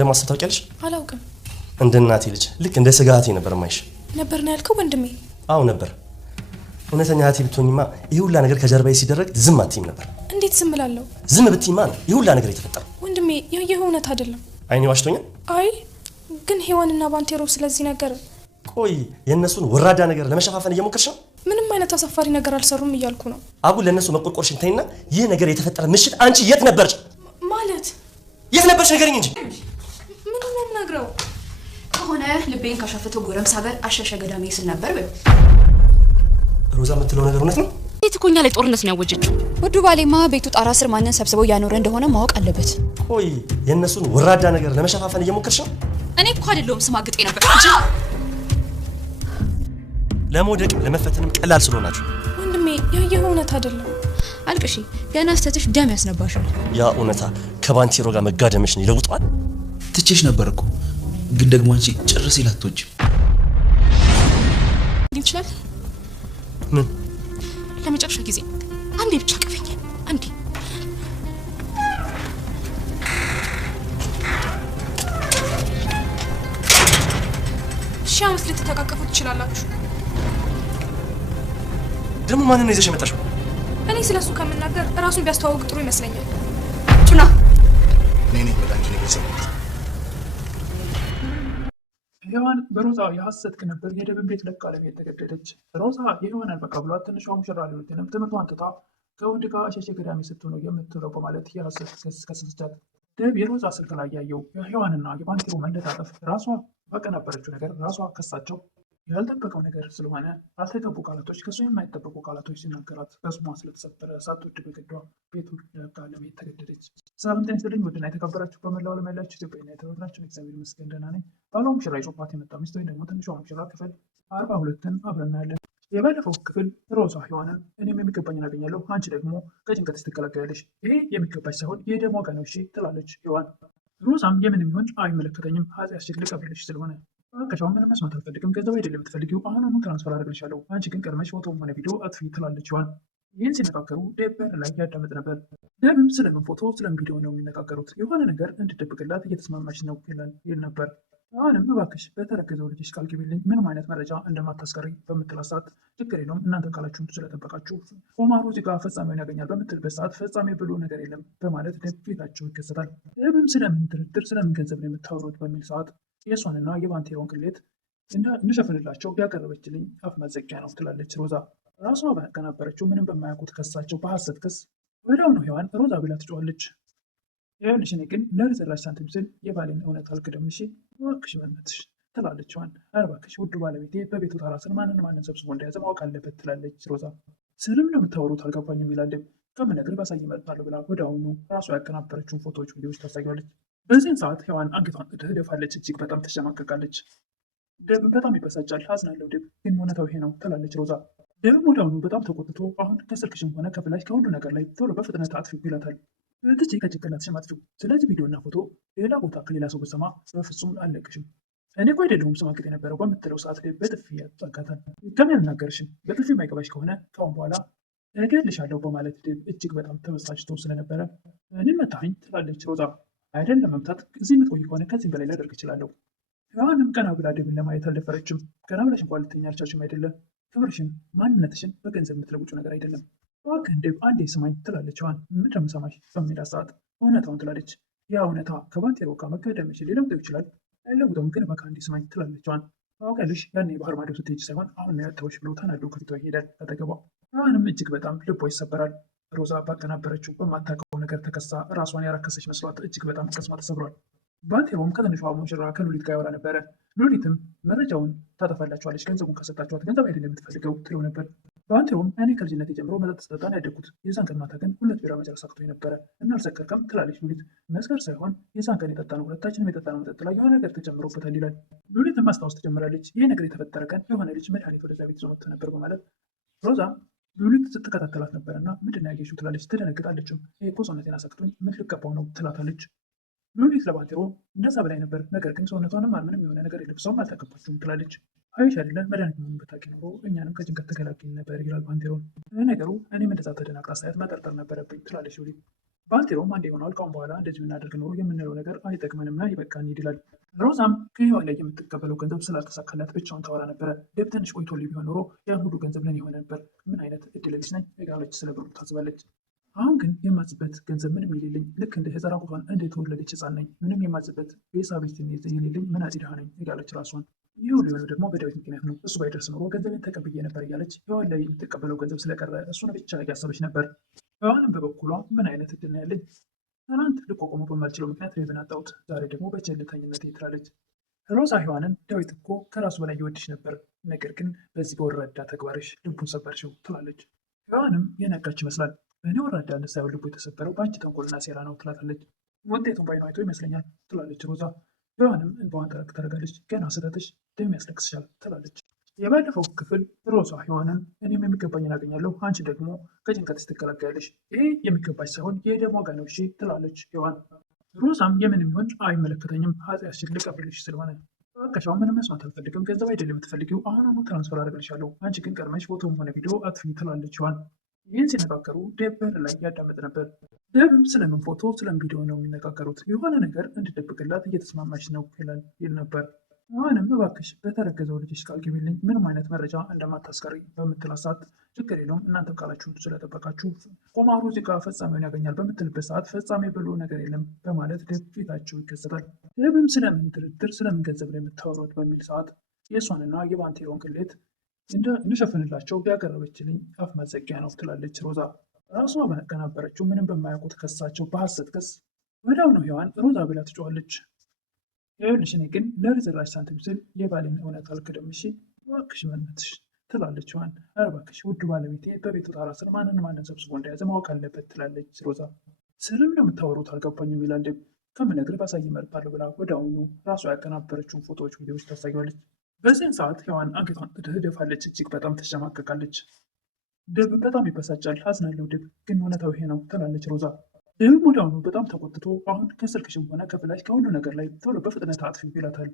እንደማስብ ታውቂያለሽ? አላውቅም። እንደ እናቴ ልጅ ልክ እንደ ስጋቴ ነበር ማይሽ። ነበር ነው ያልከው ወንድሜ? አዎ ነበር። እውነተኛ እህቴ ብትሆኝማ ይህ ሁላ ነገር ከጀርባዬ ሲደረግ ዝም አትይም ነበር። እንዴት ዝም እላለሁ? ዝም ብትይማ ነው ይህ ሁላ ነገር የተፈጠረው። ወንድሜ ያየኸው እውነት አይደለም። አይኔ ዋሽቶኛል? አይ ግን ሔዋንና ባንቴሮ ስለዚህ ነገር ቆይ የእነሱን ወራዳ ነገር ለመሸፋፈን እየሞከርሽ ነው? ምንም አይነት አሳፋሪ ነገር አልሰሩም እያልኩ ነው። አጉል ለእነሱ መቆርቆርሽን ተይና ይህ ነገር የተፈጠረ ምሽት አንቺ የት ነበርሽ? ማለት የት ነበርሽ ንገሪኝ እንጂ። ምን ነው የምነግረው? ከሆነ ልቤን ከሸፈተው ጎረምሳ ጋር አሻሸ ገዳሜ ስል ነበር። ሮዛ የምትለው ነገር እውነት ነው? እኮኛ ላይ ጦርነት ነው ያወጀችው። ውዱ ባሌማ ቤቱ ጣራ ስር ማንን ሰብስበው ያኖረ እንደሆነ ማወቅ አለበት። ቆይ የእነሱን ወራዳ ነገር ለመሸፋፈን እየሞከርሽ ነው? እኔ እኮ አይደለሁም ስማግጤ ነበር። ለመውደቅ ለመፈተንም ቀላል ስለሆናችሁ። ወንድሜ ያየኸው እውነት አይደለም። አልቅሺ፣ ገና ስተትሽ ደም ያስነባሻል። ያ እውነታ ከባንቴሮ ጋር መጋደምሽን ይለውጣል። ትቼሽ ነበር እኮ ግን ደግሞ አንቺ ጭርስ ይላቶች ይችላል። ምን ለመጨረሻ ጊዜ አንዴ ብቻ ቀፈኝ። አንዴ ሻምስ ልትተቃቀፉ ትችላላችሁ። ደግሞ ማንን ነው ይዘሽ የመጣሽው? እኔ ስለሱ ከምናገር ራሱን ቢያስተዋውቅ ጥሩ ይመስለኛል። ጩና ነኝ ወዳንቺ ነገር ሰምተሽ ሔዋን በሮዛ የሐሰት ቅንብር የደብን ቤት ለቃ ለመሄድ ተገደደች። ሮዛ የሔዋን አልበቃ ብሏት ትንሿ ሙሽራ ሉሊትንም ትምህርቷን ትታ ከወንድ ጋር አሸሼ ገዳሜ ስትሆን የምትለው በማለት የሐሰት ክስ ከሰሰቻት። ደብ የሮዛ ስልክ ላይ ያየው የሔዋንና የባንቴሮ መለጣጠፍ ራሷ ባቀናበረችው ነገር ራሷ ከሳቸው ያልጠበቀው ነገር ስለሆነ አልተገቡ ቃላቶች ከሱ የማይጠበቁ ቃላቶች ሲናገራት በስሟ ስለተሰበረ ሳትወድ በግዷ ቤቱን ለቃ ለመሄድ ተገደደች። ሰላም ጤና ይስጥልኝ ውድና የተከበራችሁ በመላው ዓለም ያላችሁ ኢትዮጵያና የተወደዳችሁ እግዚአብሔር ይመስገን ደህና ነኝ። ባሏ ሙሽራ ይዞባት የመጣ ሚስት ወይም ደግሞ ትንሿ ሙሽራ ክፍል 42ን አብረን እናያለን። የባለፈው ክፍል ሮዛ ሔዋንን እኔም የሚገባኝን አገኛለሁ፣ አንቺ ደግሞ ከጭንቀትሽ ትገላገያለሽ፣ ይሄ የሚገባሽ ሳይሆን ይሄ ደግሞ ዋጋ ነው እሺ ትላለች ሔዋን። ሮዛም የምንም ይሁን አይመለከተኝም ኃጢአትሽን ልቀበልሽ ስለሆነ ከሻውን ምንም መስማት አልፈልግም፣ ገንዘብ አይደለም የምትፈልጊው፣ አሁኑኑ ትራንስፈር አድርግልሻለሁ፣ አንቺ ግን ቀድመሽ ፎቶም ሆነ ቪዲዮ አጥፊ ትላለች ሔዋን። ይህን ሲነጋገሩ ዴብ በር ላይ ያዳመጥ ነበር። ደብም ስለምን ፎቶ ስለምን ቪዲዮ ነው የሚነጋገሩት፣ የሆነ ነገር እንድደብቅላት እየተስማማች ነው ይል ነበር። አሁንም እባክሽ በተረገዘው ልጅሽ ቃል ግቢልኝ፣ ምንም አይነት መረጃ እንደማታስቀሪ በምትላት ሰዓት ችግር የለውም እናንተ ቃላችሁን ስለጠበቃችሁ ኦማሩ እዚህ ጋር ፍጻሜውን ያገኛል በምትልበት ሰዓት ፍጻሜ ብሎ ነገር የለም በማለት ደብ ፊታቸው ይከሰታል። ደብም ስለምን ድርድር ስለምን ገንዘብ ነው የምታወሩት በሚል ሰዓት የእሷንና የባንቴሮን ቅሌት እንድሸፍንላቸው ያቀረበችልኝ አፍ መዘጊያ ነው ትላለች ሮዛ። ራሷ ባቀናበረችው ምንም በማያውቁት ከሳቸው በሐሰት ክስ ወዲያውኑ ሔዋን ሮዛ ብላ ትጮኻለች። ይኸውልሽ እኔ ግን ለርዝራሽ ሳንቲም ስል የባሌን እውነት አልክድም፣ እሺ እባክሽ በእናትሽ ትላለች ሔዋን። ኧረ እባክሽ ውዱ ባለቤቴ በቤቱ ጣራ ስር ማንን ሰብስቦ እንደያዘ ማወቅ አለበት ትላለች ሮዛ። ስለምን ነው የምታወሩት አልገባኝም ይላል። ከምነግርህ ባሳይ እመጣለሁ ብላ ወዲያውኑ ራሷ ያቀናበረችውን ፎቶዎች፣ ቪዲዮዎች ታሳያለች። በዚህን ሰዓት ሔዋን አንገቷን ትደፋለች፣ እጅግ በጣም ትሸማቀቃለች። ደብ በጣም ይበሳጫል። አዝናለሁ ደብ፣ ግን እውነታው ይሄ ነው ትላለች ሮዛ። ደብም ወዲያውኑ በጣም ተቆጥቶ አሁን ከስልክሽም ሆነ ከፍላሽ ከሁሉ ነገር ላይ ቶሎ በፍጥነት አጥፊው ይላታል። ትቼ ከጭንቅላትሽም አጥፊው። ስለዚህ ቪዲዮና ፎቶ ሌላ ቦታ ከሌላ ሰው በሰማ በፍጹም አልለቅሽም። እኔ እኮ አይደለሁም ስማግጥ የነበረው በምትለው ሰዓት ደብ በጥፊ ያጠቃታል። ከሚያናገርሽም በጥፊ የማይገባሽ ከሆነ ካሁን በኋላ እገልሻለሁ በማለት ደብ እጅግ በጣም ተበሳጭቶ ስለነበረ እኔን መታኸኝ ትላለች ሮዛ። አይደለም መምታት፣ እዚህ የምትቆይ ከሆነ ከዚህም በላይ ላደርግ እችላለሁ። ሔዋንም ቀና ብላ ደብን ለማየት አልደፈረችም። ቀና ብለሽ እንኳን ልተኛ አልቻልሽም አይደለም፣ ክብርሽን ማንነትሽን በገንዘብ የምትለውጩ ነገር አይደለም። እባክህን ደብ አንዴ ስማኝ ትላለች ሔዋን። ምንድን ነው የምሰማሽ በሚላት ሰዓት እውነታውን ትላለች። ያ እውነታ ከባንቴሮ ጋር መጋደምሽን ሊለውጠው ይችላል፣ አይለውጠውም፣ ግን እባክህ አንዴ ስማኝ ትላለች ሔዋን። ታውቂያለሽ ያኔ ባህር ማዶ ስትሄጂ ሳይሆን አሁን ነው ያጣሁሽ ብሎ ተናዶ ከፊቷ ይሄዳል አጠገቧ። ሔዋንም እጅግ በጣም ልቧ ይሰበራል። ሮዛ ባቀናበረችው በማታውቀው ነገር ተከሳ ራሷን ያረከሰች መስሏት እጅግ በጣም ቅስሟ ተሰብሯል። ባንቴሮም ከትንሿ ሙሽራ ከሉሊት ጋር ያወራ ነበረ። ሉሊትም መረጃውን ታጠፋላችኋለች፣ ገንዘቡን ከሰጣችኋት ገንዘብ አይደለም የምትፈልገው ትለው ነበር። ባንቴሮም እኔ ከልጅነት ጀምሮ መጠጥ ስጠጣ ነው ያደግኩት፣ የዛን ቀን ማታ ግን 2 ቢራ መጨረስ አቅቶኝ ነበረ እና አልሰከርክም ትላለች ሉሊት። መስከር ሳይሆን የዛን ቀን የጠጣነው ሁለታችንም የጠጣነው መጠጥ ላይ የሆነ ነገር ተጨምሮበታል ይላል። ሉሊትም ማስታወስ ትጀምራለች። ይህ ነገር የተፈጠረ ቀን የሆነ ልጅ መድኃኒት ወደዛ ቤት ይዞ መጥቶ ነበር በማለት ሮዛ ሉሊት ስትከታተላት ነበርና ምንድን ነው ያየሽው ትላለች። ትደነግጣለችም። ይሄ እኮ ሰውነቴን አሳክቶኝ ምን ልቀባው ነው ትላታለች። ሉሊት ለባንቴሮ እንደዛ በላይ ነበር፣ ነገር ግን ሰውነቷንም ምንም የሆነ ነገር የለም፣ ሰውም አልተቀባችውም ትላለች። አይሽ አይደለ መድኃኒት መሆኑን ብታውቂ ኖሮ እኛንም ከጭንቀት ተገላግኝ ነበር ይላል ባንቴሮን። ነገሩ እኔም እንደዛ ተደናግራ ሳያት መጠርጠር ነበረብኝ ትላለች ሉሊት። ባንቴሮም አንዴ ሆኗል። ካሁን በኋላ እንደዚህ ብናደርግ ኖሮ የምንለው ነገር አይጠቅመንምና ይበቃን ይላል። ሮዛም ከህይወት ላይ የምትቀበለው ገንዘብ ስላልተሳካላት ብቻውን ታወራ ነበረ። ደብ ትንሽ ቆይቶ ቢሆን ኖሮ ያን ሁሉ ገንዘብ ለኔ የሆነ ነበር። ምን አይነት እድል ቢስ ነኝ እያለች ስለ ብሩ ታስባለች። አሁን ግን የማዝበት ገንዘብ ምንም የሌለኝ ልክ እንደ ህፃን ቁቷን እንደተወለደች ህፃን ነኝ። ምንም የማዝበት ቤት የሌለኝ መናጢ ድሃ ነኝ እያለች ራሷን። ይህ ሁሉ የሆነው ደግሞ በዳዊት ምክንያት ነው። እሱ ባይደርስ ኖሮ ገንዘብን ተቀብዬ ነበር እያለች ህይወት ላይ የምትቀበለው ገንዘብ ስለቀረ እሱን ብቻ እያሰበች ነበር። ህይዋንም በበኩሏ ምን አይነት እድል ነው ያለኝ? ትናንት ልቋቋመው በማልችለው ምክንያት ሬብን አጣሁት፣ ዛሬ ደግሞ በቸልተኝነቴ ትላለች። ሮዛ ህዋንን ዳዊት እኮ ከራሱ በላይ ይወድሽ ነበር፣ ነገር ግን በዚህ በወራዳ ተግባርሽ ልቡን ሰበርሽው ትላለች። ህዋንም የነቃች ይመስላል። በእኔ ወራዳነት ሳይሆን ልቡ የተሰበረው በአንቺ ተንኮልና ሴራ ነው ትላታለች። ውጤቱን ባይኑ አይቶ ይመስለኛል ትላለች ሮዛ። ህዋንም እንባዋን ጠረቅ ታደርጋለች። ገና ስህተትሽ ደም ያስለቅስሻል ትላለች። የባለፈው ክፍል ሮዛ ህዋንን እኔም የሚገባኝን አገኛለሁ፣ አንቺ ደግሞ ከጭንቀትሽ ትገላገያለሽ፣ ይሄ የሚገባሽ ሳይሆን የደም ዋጋ ነው እሺ ትላለች ህዋን። ሮዛም የምን የሚሆን አይመለከተኝም፣ ኃጢአትሽን ልቀበልሽ ስለሆነ በቃሻው ምንም መስማት አልፈልግም፣ ገንዘብ አይደለም የምትፈልጊው፣ አሁኑኑ ትራንስፈር አደርግልሻለሁ፣ አንቺ ግን ቀድመሽ ፎቶም ሆነ ቪዲዮ አጥፊ ትላለች ህዋን። ይህን ሲነጋገሩ ደብ በር ላይ ያዳመጥ ነበር። ደብም ስለምን ፎቶ ስለምን ቪዲዮ ነው የሚነጋገሩት? የሆነ ነገር እንድደብቅላት እየተስማማች ነው ይል ነበር። ህዋንም እባክሽ በተረገዘው ልጅሽ ቃል ግቢልኝ፣ ምንም አይነት መረጃ እንደማታስቀሪ በምትላት ሰዓት ችግር የለውም እናንተም ቃላችሁን ስለጠበቃችሁ ቁማሩ እዚህ ጋር ፈጻሚውን ያገኛል በምትልበት ሰዓት ፈጻሚ ብሎ ነገር የለም በማለት ደብ ፊታቸው ይከሰታል። ደብም ስለምን ድርድር ስለምን ገንዘብ ላይ የምታወሩት በሚል ሰዓት የእሷንና የባንቴሮን ቅሌት እንሸፍንላቸው ያቀረበችልኝ አፍ ማዘጊያ ነው ትላለች ሮዛ። ራሷ ባቀናበረችው ምንም በማያውቁት ከሳቸው በሐሰት ክስ ወዲያውኑ ህዋን ሮዛ ብላ ትጮኻለች። ይኸውልሽ እኔ ግን ለርዝራሽ ሳንቲም ስል የባሌን እውነት አልክድም እሺ እባክሽ በእናትሽ ትላለች ህዋን። ኧረ እባክሽ ውድ ባለቤቴ በቤቱ ጣራ ስር ማንን ሰብስቦ እንደያዘ ማወቅ አለበት ትላለች ሮዛ። ስለምን ነው የምታወሩት አልገባኝም ይላል ደብ። ከምነግርህ ባሳይ እመርጣለሁ ብላ ወዲያውኑ ራሷ ያቀናበረችውን ፎቶዎች፣ ቪዲዮዎች ታሳያለች። በዚህን ሰዓት ህዋን አንገቷን ትደፋለች፣ እጅግ በጣም ትሸማቀቃለች። ደብ በጣም ይበሳጫል። አዝናለሁ ደብ፣ ግን እውነታው ይሄ ነው ትላለች ሮዛ። ደብም ወዲያውኑ በጣም ተቆጥቶ አሁን ከስልክሽም ሆነ ከፍላሽ ከሁሉ ነገር ላይ ቶሎ በፍጥነት አጥፊው ይላታል።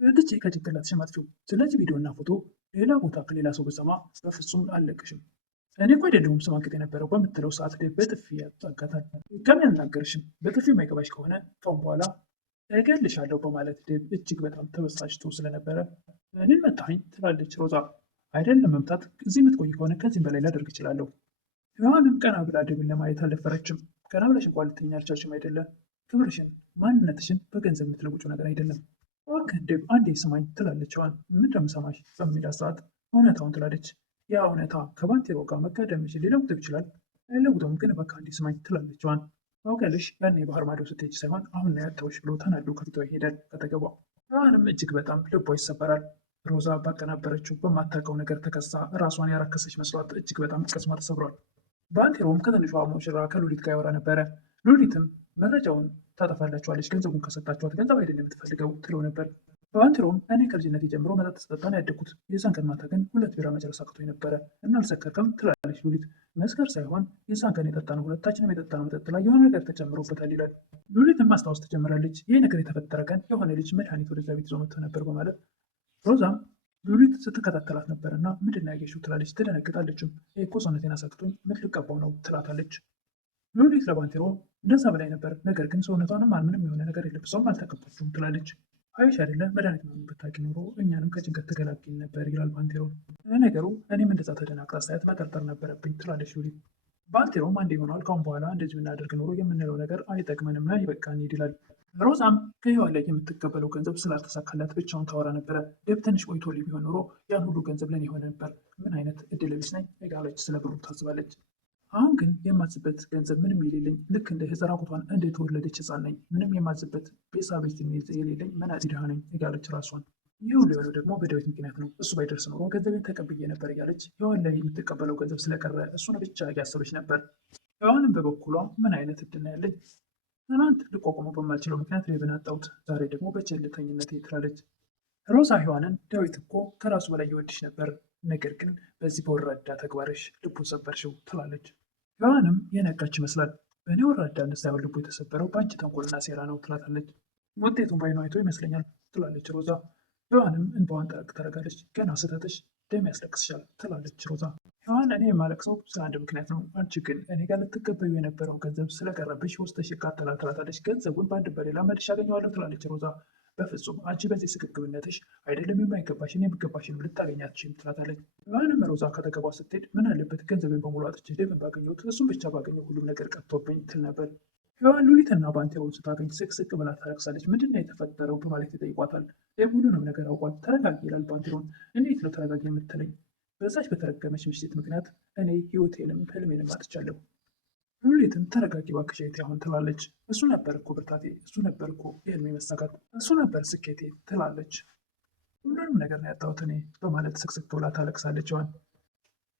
ልጅ ከጭንቅላትሽም አጥፊው፣ ስለዚህ ቪዲዮና ፎቶ ሌላ ቦታ ከሌላ ሰው ብሰማ በፍጹም አልለቅሽም፣ እኔ እኮ አይደለሁም ስማክት የነበረው በምትለው ሰዓት ደብ በጥፊ ያጣጋታል። ከሚያናገርሽም በጥፊ የማይገባሽ ከሆነ ካሁን በኋላ እገልሻለሁ በማለት ደብ እጅግ በጣም ተበሳጭቶ ስለነበረ እኔን መታኝ ትላለች ሮዛ። አይደለም መምታት፣ እዚህ የምትቆይ ከሆነ ከዚህም በላይ ላደርግ እችላለሁ። ህዋንም ቀና ብላ ደብን ለማየት አልደፈረችም። ቀና ብለሽ እንኳን ልትይኝ አልቻልሽም አይደለ? ክብርሽን ማንነትሽን በገንዘብ የምትለውጪው ነገር አይደለም። እባክህ ደብ አንዴ ስማኝ ትላለች ህዋን። ምን እንደምሰማሽ በሚላት ሰዓት እውነታውን ትላለች። ያ እውነታ ከባንቴሮ ጋር መጋደም ሊለውጥ ይችላል፣ አይለውጠውም፣ ግን እባክህ አንዴ ስማኝ ትላለች ህዋን። ታውቂያለሽ ያኔ የባህር ማዶ ስትሄጂ ሳይሆን አሁን ነው ያጣሁሽ ብሎ ተናዶ ከፊቷ ይሄዳል ከተገቧ። ህዋንም እጅግ በጣም ልቧ ይሰበራል። ሮዛ ባቀናበረችው በማታውቀው ነገር ተከሳ ራሷን ያረከሰች መስሏት እጅግ በጣም ቅስሟ ተሰብሯል። ባንቴሮም ከትንሿ ሙሽራ ከሉሊት ጋር ያወራ ነበረ። ሉሊትም መረጃውን ታጠፋላችኋለች፣ ገንዘቡን ከሰጣችኋት ገንዘብ አይደለም የምትፈልገው ትለው ነበር። ባንቴሮም እኔ ከልጅነት ጀምሮ መጠጥ ስጠጣን ያደግኩት፣ የዛን ቀን ማታ ግን 2 ቢራ መጨረስ አቅቶኝ ነበረ እና አልሰከርክም ትላለች ሉሊት። መስከር ሳይሆን የዛን ቀን የጠጣነው ሁለታችንም የጠጣነው መጠጥ ላይ የሆነ ነገር ተጨምሮበታል ይላል። ሉሊትም ማስታወስ ትጀምራለች። ይህ ነገር የተፈጠረ ቀን የሆነ ልጅ መድኃኒት ወደዛ ቤት ይዞ መጥቶ ነበር በማለት ሮዛም ሉሊት ስትከታተላት ነበር እና ምንድን ነው ያየሽው ትላለች። ትደነግጣለችም። ይህ እኮ ሰውነቴን አሳክቶኝ የምትልቀባው ነው ትላታለች። ሉሊት ለባንቴሮ እንደዛ በላይ ነበር፣ ነገር ግን ሰውነቷንም ምንም የሆነ ነገር የለብሰውም አልተቀባችውም ትላለች። አይሽ አይደለ መድኃኒት መሆኑን ብታውቂ ኖሮ እኛንም ከጭንቀት ትገላግኝ ነበር ይላል ባንቴሮ። ነገሩ እኔም እንደዛ ተደናግጣ ሳያት መጠርጠር ነበረብኝ ትላለች ሉሊት። ባንቴሮም አንዴ ይሆናል ካሁን በኋላ እንደዚህ ብናደርግ ኖሮ የምንለው ነገር አይጠቅመንምና ይበቃን ይላል። ሮዛም ከህይወት ላይ የምትቀበለው ገንዘብ ስላልተሳካላት ብቻውን ታወራ ነበረ። ደብ ትንሽ ቆይቶ ቢሆን ኖሮ ያን ሁሉ ገንዘብ ለኔ የሆነ ነበር፣ ምን አይነት እድል ቢስ ነኝ እያለች ስለ ብሩ ታስባለች። አሁን ግን የማዝበት ገንዘብ ምንም የሌለኝ ልክ እንደ ህፃን ቁቷን እንደተወለደች ህፃን ነኝ፣ ምንም የማዝበት ቤት የሌለኝ መናጢ ድሃ ነኝ እያለች ራሷን። ይህ ሁሉ የሆነው ደግሞ በዳዊት ምክንያት ነው። እሱ ባይደርስ ኖሮ ገንዘቤን ተቀብዬ ነበር እያለች ህይወት ላይ የምትቀበለው ገንዘብ ስለቀረ እሱን ብቻ እያሰበች ነበር። ህዋንም በበኩሏ ምን አይነት እድል ነው ያለኝ? ትናንት ልቋቋመው በማልችለው ምክንያት ሬብን አጣሁት፣ ዛሬ ደግሞ በቸልተኝነቴ ትላለች ሮዛ ህዋንን። ዳዊት እኮ ከራሱ በላይ ይወድሽ ነበር፣ ነገር ግን በዚህ በወራዳ ተግባርሽ ልቡን ሰበርሽው ትላለች። ህዋንም የነቃች ይመስላል። በእኔ ወራዳነት ሳይሆን ልቡ የተሰበረው በአንቺ ተንኮልና ሴራ ነው ትላታለች። ውጤቱን ባይኑ አይቶ ይመስለኛል ትላለች ሮዛ። ህዋንም እንባዋን ጠረቅ ታደርጋለች። ገና ስህተትሽ ደም ያስለቅስሻል ትላለች ሮዛ። አሁን እኔ የማለቅሰው ስለ አንድ ምክንያት ነው። አንቺ ግን እኔ ጋር ልትቀበዩ የነበረው ገንዘብ ስለቀረብሽ ውስጥሽ ይቃጠላል ትላታለች። ገንዘቡን በአንድ በሌላ መልሼ አገኘዋለሁ ትላለች ሮዛ። በፍጹም አንቺ በዚህ ስግብግብነትሽ አይደለም የማይገባሽን የሚገባሽን ልታገኝ አትችይም ትላታለች። አሁንም ሮዛ ከተገባ ስትሄድ ምን አለበት ገንዘቤን በሙሉ አጥቼ ደምን ባገኘሁት እሱም ብቻ ባገኘው ሁሉም ነገር ቀርቶብኝ ትል ነበር። ሔዋን ሉሊትና ባንቴሮን ስታገኝ ስቅስቅ ብላ ታለቅሳለች። ምንድነው የተፈጠረው በማለት ይጠይቋታል። ሁሉንም ነገር አውቋል። ተረጋጊ ይላል ባንቴሮን። እንዴት ነው ተረጋጊ የምትለኝ? በዛች በተረገመች ምሽት ምክንያት እኔ ህይወቴንም ህልሜንም አጥቻለሁ። ሉሊትም ተረጋጊ እባክሽ እህቴ አሁን ትላለች። እሱ ነበር እኮ ብርታቴ፣ እሱ ነበር እኮ የህልሜ መሳካት፣ እሱ ነበር ስኬቴ ትላለች። ሁሉንም ነገር ነው ያጣሁት እኔ በማለት ስቅስቅ ብላ ታለቅሳለች ሔዋን።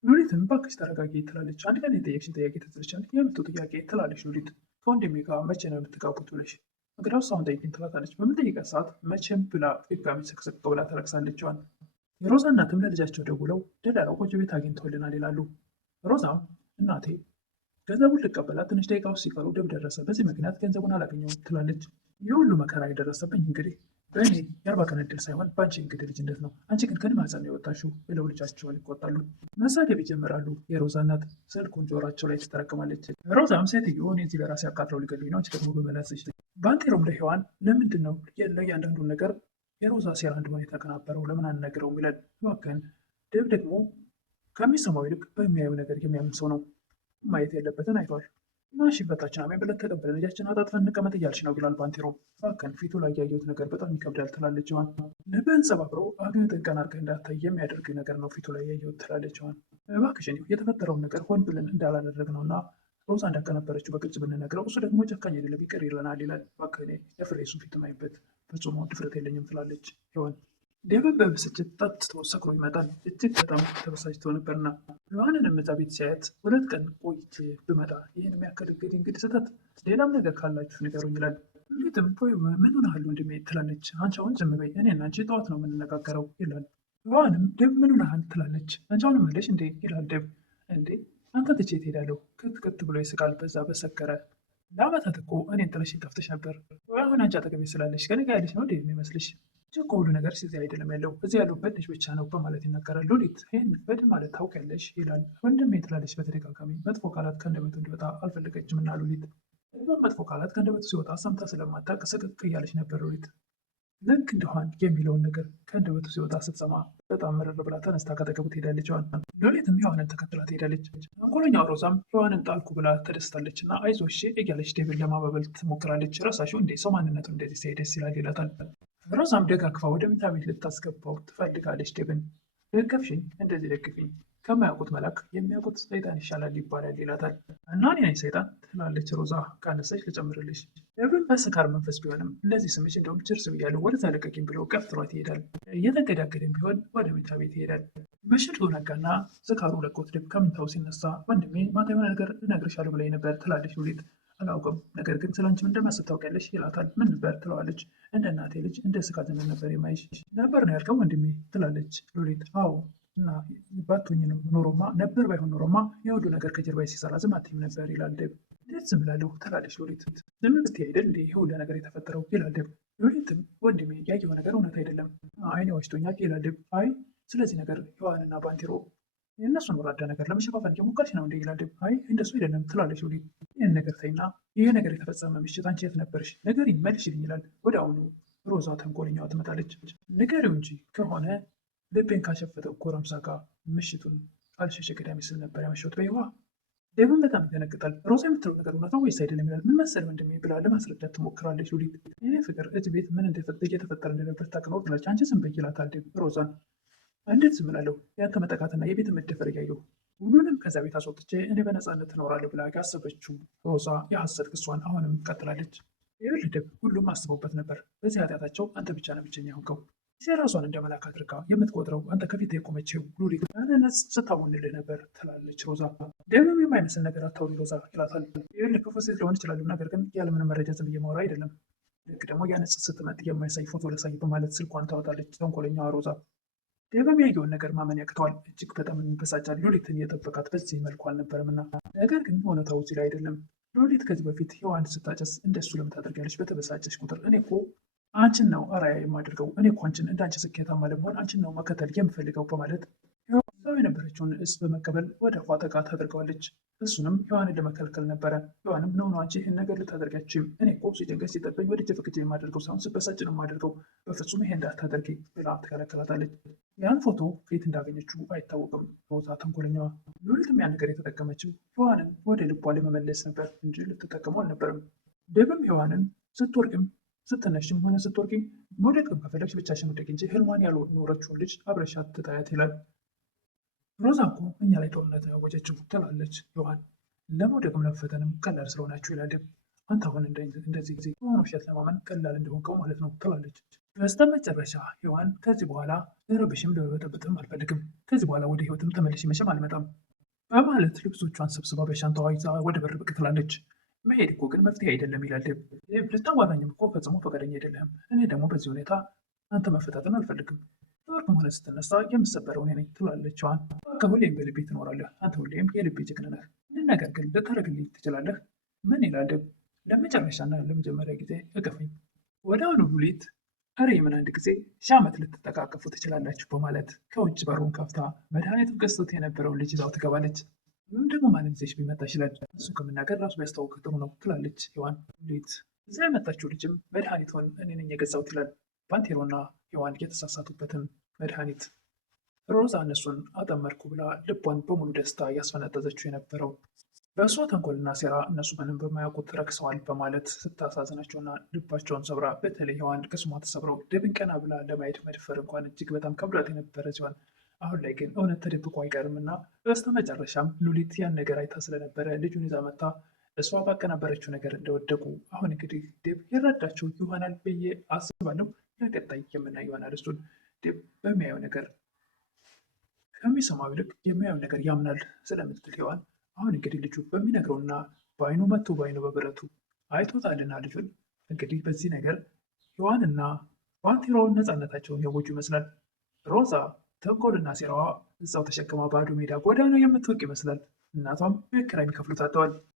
ሉሊትም እባክሽ ተረጋጊ ትላለች። አንድ ቀን የጠየቅሽኝ ጥያቄ ትዝልሻል? የምቱ ጥያቄ ትላለች ሉሊት። ከወንድሜ ጋር መቼ ነው የምትጋቡት ብለሽ እንግዲያውስ አሁን ጠይቂኝ ትላታለች። በምንጠይቀት ሰዓት መቼም ብላ ድጋሚ ስቅስቅ ብላ ታለቅሳለች ሔዋን። የሮዛ እናትም ለልጃቸው ደውለው ደላላው ጎጆ ቤት አግኝተውልናል ይላሉ። ሮዛም እናቴ ገንዘቡን ልቀበላት ትንሽ ደቂቃዎች ሲቀሩ ደብ ደረሰ፣ በዚህ ምክንያት ገንዘቡን አላገኘውም ትላለች። የሁሉ መከራ የደረሰብኝ እንግዲህ በእኔ የ40 ቀን ዕድል ሳይሆን በአንቺ እንግዲህ ልጅነት ነው። አንቺ ግን ከኔ ማህፀን ነው የወጣሽው ብለው ልጃቸውን ይቆጣሉ። መሳደብ ይጀምራሉ። የሮዛ እናት ስልኩን ጆሯቸው ላይ ትጠረቅማለች። ሮዛም ሴትዮ እኔ እዚህ በራሴ አቃጥለው ሊገሉኝ ነው፣ አንቺ ደግሞ በመላስሽ። ባንቴሮም ለሔዋን ለምንድን ነው ለእያንዳንዱን ነገር የሮዛ ሴራ እንደሆነ የተቀናበረው ለምን አንነግረውም ይላል። እባክህን ደብ ደግሞ ከሚሰማው ይልቅ በሚያየው ነገር የሚያምን ሰው ነው። ማየት ያለበትን አይቷል። ማሽ በታችን አሜን ብለን ተቀበለን ልጃችን አጣጥፈን እንቀመጥ እያልሽ ነው ይላል ባንቴሮም። እባክህን ፊቱ ላይ ያየሁት ነገር በጣም ይከብዳል ትላለች ሔዋን። ልብህን ሰባብሮ አግኝተን ቀና አድርገህ እንዳታይ የሚያደርግ ነገር ነው ፊቱ ላይ ያየሁት ትላለች ሔዋን። እባክሽን የተፈጠረውን ነገር ሆን ብለን እንዳላደረግ ነው እና ሮዛ እንዳቀነበረችው በግልጽ ብንነግረው እሱ ደግሞ ጨካኝ አይደለም ይቅር ይለናል ይላል። እባክህ የፍሬ እሱን ፊት ማይበት ፍጹም ድፍረት የለኝም ትላለች ሔዋን። ዴቭን በብስጭት ጠጥቶ ሰክሮ ይመጣል። እጅግ በጣም ተበሳጭቶ ነበርና ሔዋንንም እዛ ቤት ሲያየት 2 ቀን ቆይቼ ብመጣ ይህን የሚያክል እንግዲህ ስህተት ሌላም ነገር ካላችሁ ንገሩኝ ይላል። ሉሊትም ምን ሆነሃል ወንድሜ ትላለች። አንቺ አሁን ዝም በይ፣ እኔ እና አንቺ ጠዋት ነው የምንነጋገረው ይላል። ሔዋንም ዴቭ ምን ሆነሃል ትላለች። አንቺ አሁን መለሽ እንዴ ይላል ዴቭ። እንዴ አንተ ትቼ ትሄዳለሁ ክትክት ብሎ ይስቃል። በዛ በሰከረ ለአመታት እኮ እኔን ጥለሽ ጠፍተሽ ነበር። አሁን አንቺ አጠገቤ ስላለሽ ከእኔ ጋር ያለሽ ነው ዴቭ የሚመስልሽ ችኮ ሁሉ ነገር እዚህ አይደለም ያለው እዚህ ያለው በድሽ ብቻ ነው በማለት ይናገራል። ሉሊት ይህን በድ ማለት ታውቂያለሽ ይላል። ወንድሜ ትላለች በተደጋጋሚ። መጥፎ ቃላት ከአንደበቱ እንዲወጣ አልፈለገችም እና ሉሊት መጥፎ ቃላት ከአንደበቱ ሲወጣ ሰምታ ስለማታውቅ ስቅቅ እያለች ነበር ሉሊት። ልክ እንደሆን የሚለውን ነገር ከአንደበቱ ሲወጣ ስትሰማ በጣም መረር ብላ ተነስታ ካጠገቡ ትሄዳለች። ሉሊትም ሔዋንን ተከትላ ትሄዳለች። አንኮለኛው ሮዛም ሔዋንን ጣልኩ ብላ ተደስታለች እና አይዞሽ እያለች ዴቭን ለማባበል ትሞክራለች። ረሳሽው እንዴ ሰው ማንነቱ እንደዚህ ሲያይ ደስ ይላል ይላታል። ሮዛም ደጋግፋ ወደ መኝታ ቤት ልታስገባው ትፈልጋለች። ዴቭን ደገፍሽኝ፣ እንደዚህ ደግፍኝ፣ ከማያውቁት መልአክ የሚያውቁት ሰይጣን ይሻላል ይባላል ይላታል። እና እኔ ነኝ ሰይጣን ትላለች ሮዛ። ካነሳች ልጨምርልሽ። ዴቭን በስካር መንፈስ ቢሆንም እንደዚህ ስምሽ እንደውም ችርስ ብያለሁ ወደዛ ለቀቂም ብሎ ገፍትሯት ይሄዳል። እየተንገዳገድም ቢሆን ወደ መኝታ ቤት ይሄዳል። ምሽቱ ነጋና ስካሩ ለቆት ዴቭ ከምኝታው ሲነሳ ወንድሜ ማታ የሆነ ነገር እነግርሻለሁ ብላኝ ነበር ትላለች ሉሊት። አላውቅም፣ ነገር ግን ስላንቺ እንደማስብ ታውቂያለሽ ይላታል። ምን ነበር ትለዋለች። እንደ እናቴ ልጅ እንደ ስጋ ዘመን ነበር የማይሽ ነበር ነው ያልከው ወንድሜ ትላለች ሉሊት። አዎ እና ባትሆኝ ኖሮማ ነበር ባይሆን ኖሮማ የሁሉ ነገር ከጀርባ ሲሰራ ዝም አትይም ነበር ይላል ዴቭ። እንዴት ዝም እላለሁ ትላለች ሉሊት። ዝም ብትይ አይደል እንዴ ይሄ ሁሉ ነገር የተፈጠረው ይላል ዴቭ። ሉሊትም ወንድሜ ያየው ነገር እውነት አይደለም፣ አይኔ ዋሽቶኛል ይላል ዴቭ። አይ ስለዚህ ነገር ሔዋንና ባንቴሮ የእነሱን ወራዳ ነገር ለመሸፋፈን እየሞከርሽ ነው እንዴ ይላል ዴቭ። አይ እንደሱ አይደለም ትላለች ሉሊት። ይህን ነገር ተይና ይህ ነገር የተፈጸመ ምሽት አንቺ የት ነበርሽ ንገሪኝ መልሽልኝ ይላል። ወደ አሁኑ ሮዛ ተንኮለኛዋ ትመጣለች። ንገሪው እንጂ ከሆነ ልቤን ካሸፈተው ጎረምሳ ጋር ምሽቱን አልሸሸ ገዳሚ ስል ነበር ያመሸሁት በይዋ። ዴቭን በጣም ይደነግጣል። ሮዛ የምትለው ነገር እውነት ነው ወይስ አይደለም ይላል። ምን መሰለህ ወንድሜ ብላ ለማስረዳት ትሞክራለች ሉሊት። ይሄ ፍቅር እዚህ ቤት ምን እየተፈጠረ እንደነበር ታውቅ ነው ትላለች። አንቺ ዝም በይ ይላታል ዴቭ ሮዛን። እንዴት ዝም እላለሁ? ያንተ መጠቃትና የቤት መደፈር እያየሁ ሁሉንም ከዛ ቤት አስወጥቼ እኔ በነፃነት እኖራለሁ ብላ ያሰበችው ሮዛ የሐሰት ክሷን አሁንም ቀጥላለች። ይኸውልህ ዴቭ ሁሉም አስበውበት ነበር። በዚህ ኃጢአታቸው አንተ ብቻ ነህ ብቸኛ ሆንከው። ራሷን እንደ መላክ አድርጋ የምትቆጥረው አንተ ከፊት የቆመችው ሉሊት ነጽ ስታውንልህ ነበር ትላለች ሮዛ። ዴቭም የማይመስል ነገር አታውሪ ሮዛ ይላታል። ይኸውልህ ክፉ ሴት ሊሆን ይችላሉ፣ ነገር ግን ያለምንም መረጃ ዝም ብዬ ማውራ አይደለም። ልክ ደግሞ ያነጽ ስትመጥ የማይሳይ ፎቶ ለሳይ በማለት ስልኳን ታወጣለች ተንኮለኛዋ ሮዛ። ዴቭም ያየውን ነገር ማመን ያቅተዋል። እጅግ በጣም የሚበሳጫል። ሉሊትን የጠበቃት በዚህ መልኩ አልነበረምና። ነገር ግን እውነታው እዚህ ላይ አይደለም። ሉሊት ከዚህ በፊት ሔዋን ስታጨስ እንደሱ ለምን ታደርጊያለሽ? በተበሳጨሽ ቁጥር እኔ እኮ አንቺን ነው አርአያ የማደርገው። እኔ እኮ አንቺን እንዳንቺ ስኬታማ ለመሆን አንቺን ነው መከተል የምፈልገው በማለት ሰው የነበረችው የነበረችውን እጽ በመቀበል ወደ አፏ ጠጋ ታደርገዋለች። እሱንም ሔዋንን ለመከልከል ነበረ። ሔዋንም ነው አንቺ ይህን ነገር ልታደርጋችም፣ እኔ እኮ ሲጨንቀኝ ሲጠበኝ ወደ ፍቅጄ የማደርገው ሳይሆን ስበሳጭ ነው የማደርገው፣ በፍጹም ይሄ እንዳታደርጊ ብላ ትከለከላታለች። ያን ፎቶ ከየት እንዳገኘችው አይታወቅም። ሮዛ ተንኮለኛዋ ሉሊትም ያን ነገር የተጠቀመችው ሔዋንን ወደ ልቧ ለመመለስ ነበር እንጂ ልትጠቀመው አልነበረም። ዴቭም ሔዋንን ስትወርቅም ስትነሽም ሆነ ስትወርቂ መውደቅም ከፈለግሽ ብቻሽን ውደቂ እንጂ ህልሟን ያልኖረችውን ልጅ አብረሻት ትታያት ይላል። ሮዛ እኮ እኛ ላይ ጦርነት ያወጀችው ትላለች ሔዋን። ለመውደቅም ለመፈተንም ቀላል ስለሆናችሁ ይላል ዴቭ። አንተ አሁን እንደዚህ ጊዜ የሆነ ውሸት ለማመን ቀላል እንደሆንከው ማለት ነው ትላለች። በስተመጨረሻ ሔዋን ከዚህ በኋላ ልረብሽም ልበጠብጥም አልፈልግም፣ ከዚህ በኋላ ወደ ህይወትም ተመልሼ መቼም አልመጣም በማለት ልብሶቿን ሰብስባ በሻንጣዋ ይዛ ወደ በር ብቅ ትላለች። መሄድ እኮ ግን መፍትሄ አይደለም ይላል ዴቭ። ልታዋራኝም እኮ ፈጽሞ ፈቃደኛ አይደለህም። እኔ ደግሞ በዚህ ሁኔታ አንተ መፈታትን አልፈልግም። ወርቅም ሆነ ስትነሳ የምሰበረው እኔ ነኝ ትላለች ሔዋን። ከሁሌም በልቤ ትኖራለህ፣ አንተ ሁሌም የልቤ ጀግና ነህ። ምን ነገር ግን ልታደርግልኝ ትችላለህ? ምን ይላል ዴቭ። ለመጨረሻና ለመጀመሪያ ጊዜ እቀፈኝ። ወዲያውኑ ሉሊት ኧረ የምን አንድ ጊዜ 1000 ዓመት ልትጠቃቀፉ ትችላላችሁ በማለት ከውጭ በሩን ከፍታ መድኃኒቱን ገዝቶት የነበረውን ልጅ ይዛው ትገባለች። ምን ደግሞ ማንም ይዘሽ ቢመጣ ይችላል፣ እሱ ከመናገር ራሱ ቢያስታውቅ ጥሩ ነው ትላለች ሔዋን። ሉሊት እዚያ የመጣችው ልጅም መድኃኒቱን እኔ ነኝ የገዛሁት ይላል። ባንቴሮና ሔዋን የተሳሳቱበትን መድኃኒት ሮዛ እነሱን አጠመድኩ ብላ ልቧን በሙሉ ደስታ እያስፈነጠዘችው የነበረው በእሷ ተንኮልና ሴራ እነሱ ምንም በማያውቁት ረክሰዋል በማለት ስታሳዝናቸውና ልባቸውን ሰብራ፣ በተለይ ሔዋን ቅስሟ ተሰብረው ዴቭን ቀና ብላ ለማየት መድፈር እንኳን እጅግ በጣም ከብዷት የነበረ ሲሆን አሁን ላይ ግን እውነት ተደብቆ አይቀርም እና በስተመጨረሻም ሉሊት ያን ነገር አይታ ስለነበረ ልጁን ይዛ መታ እሷ ባቀናበረችው ነገር እንደወደቁ አሁን እንግዲህ ዴቭ ይረዳቸው ይሆናል ብዬ አስባለሁ። በቀጣይ የምናየው ይሆናል። እሱን ዴቭ በሚያየው ነገር ከሚሰማው ይልቅ የሚያየው ነገር ያምናል ስለምትል ሔዋን አሁን እንግዲህ ልጁ በሚነግረውና በአይኑ መቶ በአይኑ በብረቱ አይቶታልና ልጁን እንግዲህ በዚህ ነገር ሔዋንና ባንቴሮውን ነፃነታቸውን ያወጁ ይመስላል። ሮዛ ተንኮልና ሴራዋ እዛው ተሸክማ ባዶ ሜዳ ጎዳና የምትወቅ ይመስላል። እናቷም ቤት ኪራይ የሚከፍሉት አጥተዋል።